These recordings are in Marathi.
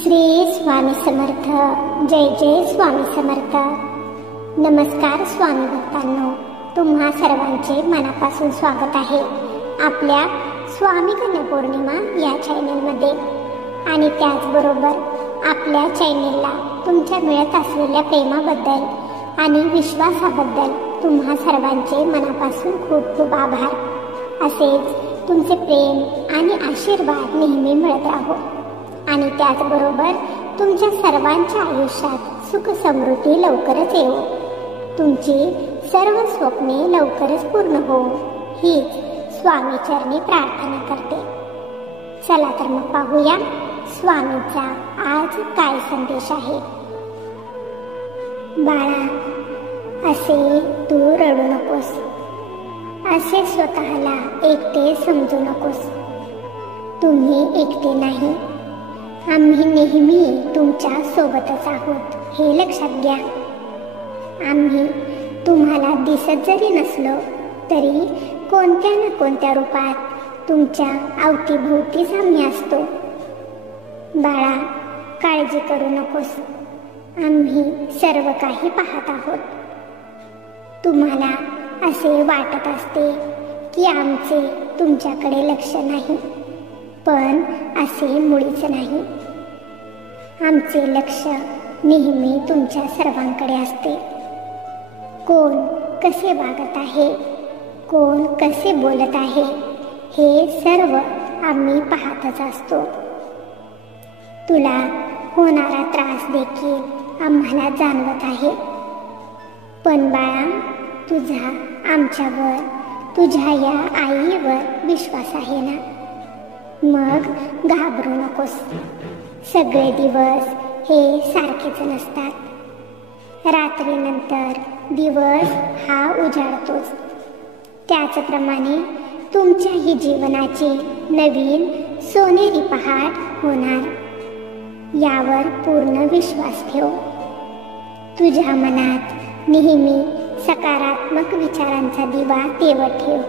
श्री स्वामी समर्थ. जय जय स्वामी समर्थ. नमस्कार स्वामी भक्तांनो, तुम्हा सर्वांचे मनापासून स्वागत आहे आपल्या स्वामी कन्या पौर्णिमा या चॅनलमध्ये. आणि त्याचबरोबर आपल्या चॅनलला तुमच्या मिळत असलेल्या प्रेमाबद्दल आणि विश्वासाबद्दल तुम्हा सर्वांचे मनापासून खूप खूप आभार. असेच तुमचे प्रेम आणि आशीर्वाद नेहमी मिळत राहो. आणि त्याचबरोबर तुमच्या सर्वांच्या आयुष्यात सुख समृद्धी लवकरच येवो, तुमची सर्व स्वप्ने लवकरच पूर्ण हो, हीच स्वामी चरणी प्रार्थना करते. चला तर मग पाहूया स्वामींचा आज काय संदेश आहे. बाळा, असे तू रडू नकोस, असे स्वतःला एकटे समजू नकोस. तुम्ही एकटे नाही, आम्ही नेहमी तुमच्या सोबतच आहोत हे लक्षात घ्या. आम्ही तुम्हाला दिसत जरी नसलो तरी कोणत्या ना कोणत्या रूपात तुमच्या अवतीभोवतीच आम्ही असतो. बाळा, काळजी करू नकोस, आम्ही सर्व काही पाहत आहोत. तुम्हाला असे वाटत असते की आमचे तुमच्याकडे लक्ष नाही, पण असे मुळीच नाही. आमचे लक्ष नेहमी तुमच्या सर्वांकडे असते. कोण कसे वागत आहे, कोण कसे बोलत आहे, हे सर्व आम्ही पाहतच असतो. तुला होणारा त्रास देखील आम्हाला जाणवत आहे. पण बाळा, तुझा आमच्यावर, तुझ्या या आईवर विश्वास आहे ना? मग घाबरू नकोस. सगळे दिवस हे सारखेच नसतात. रात्रीनंतर दिवस हा उजाडतोच. त्याचप्रमाणे तुमच्याही जीवनाची नवीन सोनेरी पहाट होणार, यावर पूर्ण विश्वास ठेव. तुझ्या मनात नेहमी सकारात्मक विचारांचा दिवा तेवत ठेव.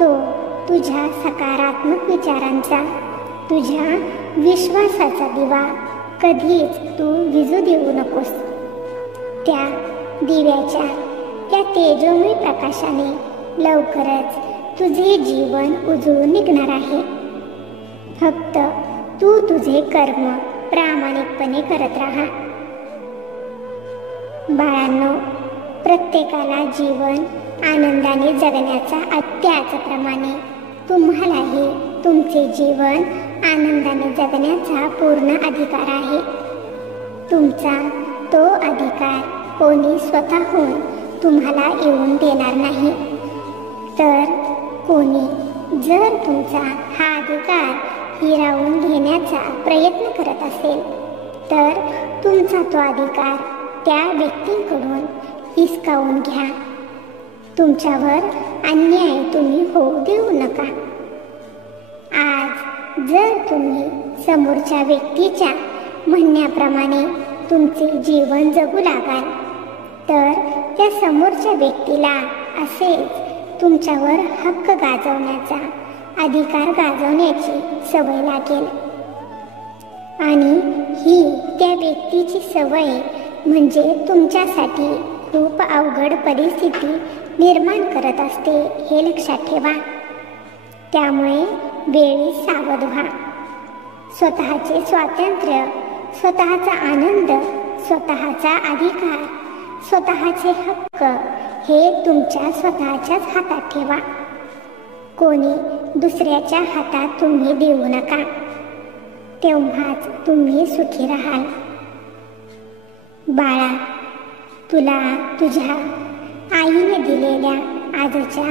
तो तुझ्या सकारात्मक विचारांचा, तुझ्या विश्वासाचा दिवा कधीच तू विझू देऊ नकोस. त्या दिव्याच्या त्या तेजोमय प्रकाशाने लवकरच तुझे जीवन उजळून निघणार आहे. फक्त तू तुझे कर्म प्रामाणिकपणे करत राहा. बाळांनो, प्रत्येकाला जीवन आनंदाने जगण्याचा, त्याचप्रमाणे तुम्हालाही तुमचे जीवन आनंदाने जगण्याचा पूर्ण अधिकार आहे. तुमचा तो अधिकार कोणी स्वतःहून तुम्हाला येऊन देणार नाही. तर कोणी जर तुमचा हा अधिकार हिरावून घेण्याचा प्रयत्न करत असेल, तर तुमचा तो अधिकार त्या व्यक्तीकडून हिसकावून घ्या. तुमच्यावर अन्याय तुम्ही होऊ देऊ नका. आज जर तुम्ही समोरच्या व्यक्तीच्या म्हणण्याप्रमाणे तुमचे जीवन जगू लागाल, तर त्या समोरच्या व्यक्तीला असेच तुमच्यावर हक्क गाजवण्याचा, अधिकार गाजवण्याची सवय लागेल. आणि ही त्या व्यक्तीची सवय म्हणजे तुमच्यासाठी खूप अवघड परिस्थिती निर्माण करत असते, हे लक्षात ठेवा. त्यामुळे वेळी सावध व्हा. स्वतःचे स्वातंत्र्य, स्वतःचा आनंद, स्वतःचा अधिकार, स्वतःचे हक्क हे तुमच्या स्वतःच्याच हातात ठेवा. कोणी दुसऱ्याच्या हातात तुम्ही देऊ नका. तेव्हाच तुम्ही सुखी राहाल. बाळा, तुला तुझ्या आईने दिलेल्या आजच्या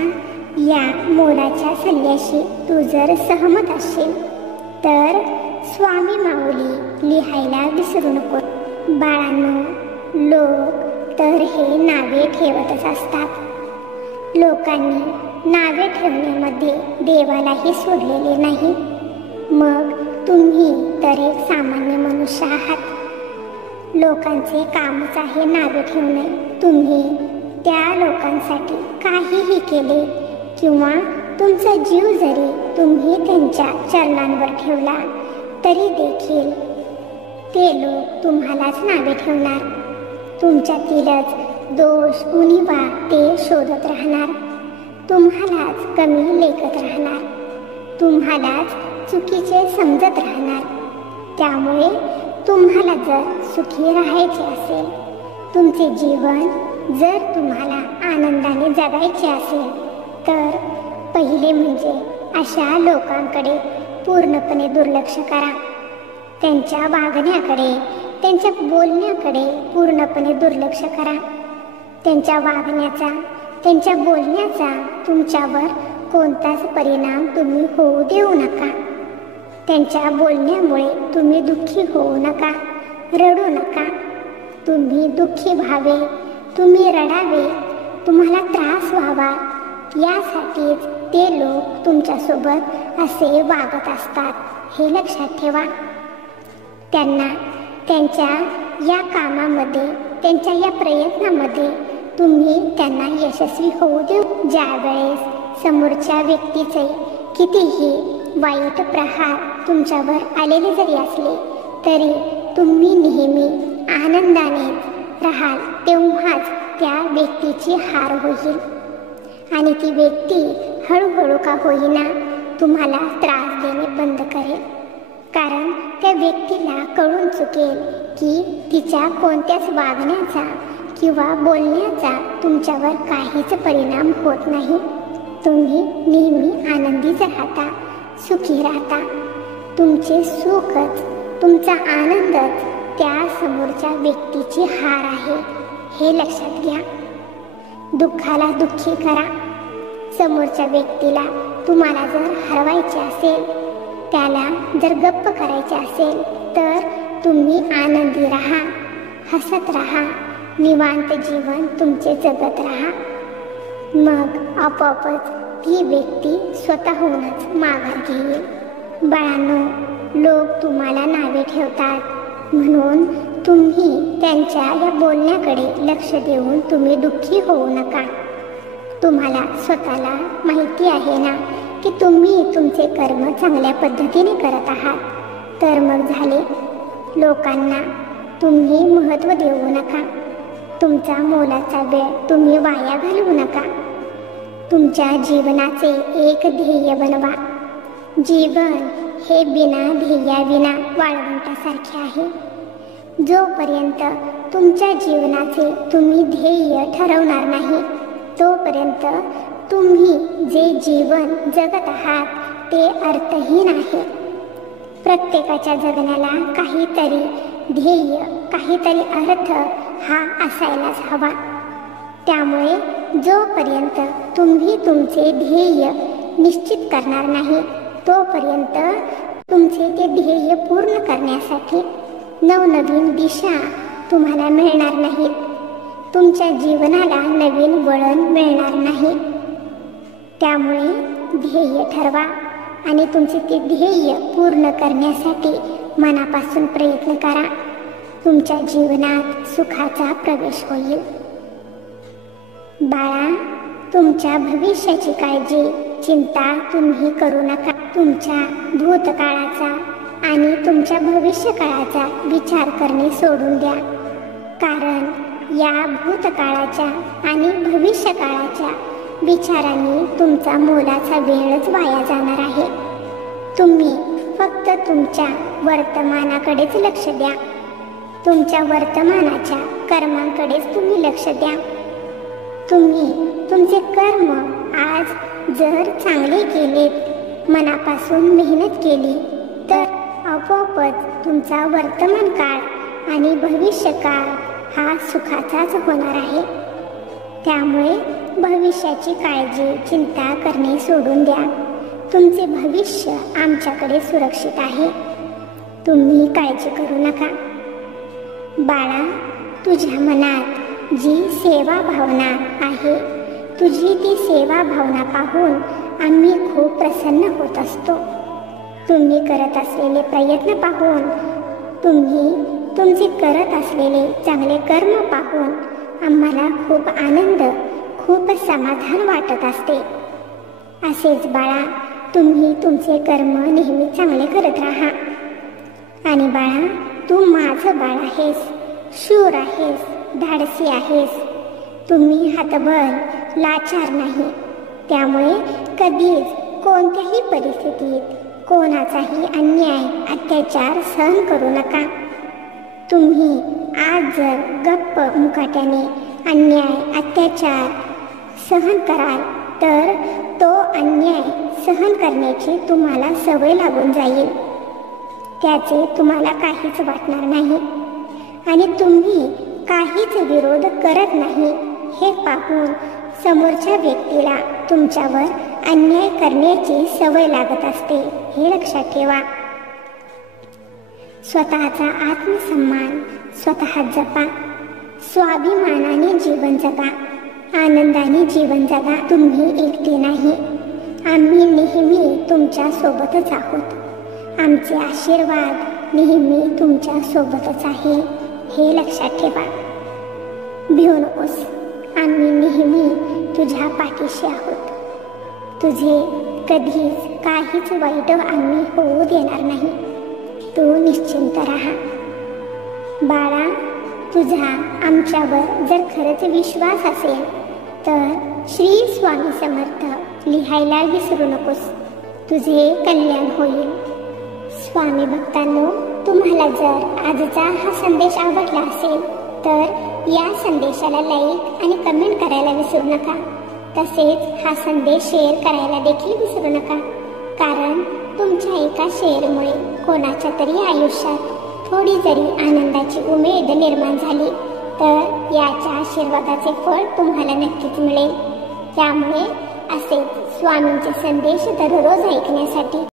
या मोलाच्या सल्ल्याशी तू जर सहमत असशील तर स्वामी माऊली लिहायला विसरू नको. बाळांनो, लोक तर हे नावे ठेवतच असतात. लोकांनी नावे ठेवण्यामध्ये देवालाही सोडलेले नाही. मग तुम्ही तर एक सामान्य मनुष्य आहात. लोकांचे कामच आहे नावे ठेवणे. तुम्ही त्या लोकांसाठी काहीही केले किंवा तुमचा जीव जरी तुम्ही त्यांच्या चरणांवर ठेवला तरी देखील ते लोक तुम्हालाच नावे ठेवणार. तुमच्यातीलच दोष उणिवा ते शोधत राहणार. तुम्हालाच कमी लेखत राहणार. तुम्हालाच चुकीचे समजत राहणार. त्यामुळे तुम्हाला जर सुखी राहायचे असेल, तुमचे जीवन जर तुम्हाला आनंदाने जगायचे असेल, तर पहिले म्हणजे अशा लोकांकडे पूर्णपणे दुर्लक्ष करा. त्यांच्या वागण्याकडे, त्यांच्या बोलण्याकडे पूर्णपणे दुर्लक्ष करा. त्यांच्या वागण्याचा, त्यांच्या बोलण्याचा तुमच्यावर कोणताच परिणाम तुम्ही होऊ देऊ नका. त्यांच्या बोलण्यामुळे तुम्ही दुःखी होऊ नका, रडू नका. तुम्ही दुःखी व्हावे, तुम्ही रडावे, तुम्हाला त्रास व्हावा यासाठीच ते लोक तुमच्यासोबत असे वागत असतात, हे लक्षात ठेवा. त्यांना त्यांच्या या कामामध्ये, त्यांच्या या प्रयत्नामध्ये तुम्ही त्यांना यशस्वी होऊ देऊ. ज्या वेळेस समोरच्या व्यक्तीचे कितीही वाईट प्रहार तुमच्यावर आलेले जरी असले, तरी तुम्ही नेहमी आनंदाने राहाल, तेव्हाच त्या व्यक्तीची हार होईल आणि ती व्यक्ती हळूहळू का होईना तुम्हाला त्रास देणे बंद करेल. कारण त्या व्यक्तीला कळून चुकेल की तिच्या कोणत्याच वागण्याचा किंवा बोलण्याचा तुमच्यावर काहीच परिणाम होत नाही. तुम्ही नेहमी आनंदीच राहता, सुखी राहता. तुमचे सुखच, तुमचा आनंदच त्या समोरच्या व्यक्तीची हार आहे, हे लक्षात घ्या. दुःखाला दुःखी करा. समोरच्या व्यक्तीला तुम्हाला जर हरवायचे असेल, त्याला जर गप्प करायचे असेल, तर तुम्ही आनंदी राहा, हसत राहा, निवांत जीवन तुमचे जगत राहा. मग आपोआपच ती व्यक्ती स्वतःहूनच माघार घेईल. बाळांनो, लोक तुम्हाला नावे ठेवतात म्हणून तुम्ही त्यांच्या या बोलण्याकडे लक्ष देऊन तुम्ही दुःखी होऊ नका. तुम्हाला स्वतःला माहिती आहे ना की तुम्ही तुमचे कर्म चांगल्या पद्धतीने करत आहात. तर मग झाले. लोकांना तुम्ही महत्त्व देऊ नका. तुमचा मोलाचा वेळ तुम्ही वाया घालवू नका. तुमच्या जीवनाचे एक ध्येय बनवा. जीवन हे बिना ध्येयाविना वाळवंटासारखे आहे. जोपर्यंत तुमच्या जीवनाचे तुम्ही ध्येय ठरवणार नाही, तोपर्यंत तुम्ही जे जीवन जगत आहात ते अर्थहीन आहे. प्रत्येकाच्या जगण्याला काहीतरी ध्येय, काहीतरी अर्थ हा असायलाच हवा. त्यामुळे जोपर्यंत तुम्ही तुमचे ध्येय निश्चित करणार नाही, तोपर्यंत तुमचे ते ध्येय पूर्ण करण्यासाठी नवनवीन दिशा तुम्हाला मिळणार नाहीत. तुमच्या जीवनाला नवीन वळण मिळणार नाही. त्यामुळे ध्येय ठरवा आणि तुमचे ते ध्येय पूर्ण करण्यासाठी मनापासून प्रयत्न करा. तुमच्या जीवनात सुखाचा प्रवेश होईल. बाळा, तुमच्या भविष्याची काळजी, चिंता तुम्ही करू नका. तुमच्या भूतकाळाचा आणि तुमच्या भविष्यकाळाचा विचार करणे सोडून द्या. कारण या भूतकाळाच्या आणि भविष्यकाळाच्या विचारांनी तुमचा मोलाचा वेळच वाया जाणार आहे. तुम्ही फक्त तुमच्या वर्तमानाकडेच लक्ष द्या. तुमच्या वर्तमानाच्या कर्मांकडेच तुम्ही लक्ष द्या. तुम्ही तुमचे कर्म आज जर चांगले केलेत, मनापासून मेहनत केली, तर आपोआपच तुमचा वर्तमान काळ आणि भविष्यकाळ हा सुखाचाच होणार आहे. त्यामुळे भविष्याची काळजी, चिंता करणे सोडून द्या. तुमचे भविष्य आमच्याकडे सुरक्षित आहे. तुम्ही काळजी करू नका. बाळा, तुझ्या मनात जी सेवा भावना आहे, तुझी ती सेवा भावना पाहून आम्ही खूप प्रसन्न होत असतो. तुम्ही करत असलेले प्रयत्न पाहून, तुम्ही तुमचे करत असलेले चांगले कर्म पाहून आम्हाला खूप आनंद, खूप समाधान वाटत असते. असेच बाळा, तुम्ही तुमचे कर्म नेहमी चांगले करत राहा. आणि बाळा, तू माझं बाळ आहेस, शूर आहेस, धाडसी आहेस. तुम्ही हतबल लाचार नाही. त्यामुळे कधीच कोणत्याही परिस्थितीत कोणाचाही अन्याय अत्याचार सहन करू नका. तुम्ही आज जर गप्प मुकाट्याने अन्याय अत्याचार सहन कराल तर तो अन्याय सहन करण्याची तुम्हाला सवय लागून जाईल. त्याचे तुम्हाला काहीच वाटणार नाही आणि तुम्ही काहीच विरोध करत नाही हे पाहून समोरच्या व्यक्तीला तुमच्यावर अन्याय करण्याची सवय लागत असते, हे लक्षात ठेवा. स्वतःचा आत्मसन्मान स्वतः जपा. स्वाभिमानाने जीवन जगा, आनंदाने जीवन जगा. तुम्ही एकटे नाही. आम्ही नेहमी तुमच्या सोबतच आहोत. आमचे आशीर्वाद नेहमी तुमच्या सोबतच आहे, हे लक्षात ठेवा. भिऊ नकोस. आम्ही नेहमी तुझ्या पाठीशी आहोत. तुझे कधीच काहीच वाईट आम्ही होऊ देणार नाही. तू निश्चिंत राहा. बाळा, तुझा आमच्यावर जर खरंच विश्वास असेल तर श्री स्वामी समर्थ लिहायला विसरू नकोस. तुझे कल्याण होईल. स्वामी भक्तांनो, तुम्हाला जर आजचा हा संदेश आवडला असेल तर या संदेशाला लाईक आणि कमेंट करायला विसरू नका. तसेच हा संदेश शेअर करायला देखील विसरू नका. कारण तुमच्या एका शेअरमुळे कोणाच्या तरी आयुष्यात थोडी जरी आनंदाची उमेद निर्माण झाली तर याच्या आशीर्वादाचे फळ तुम्हाला नक्कीच मिळेल. त्यामुळे असेच स्वामींचे संदेश दररोज ऐकण्यासाठी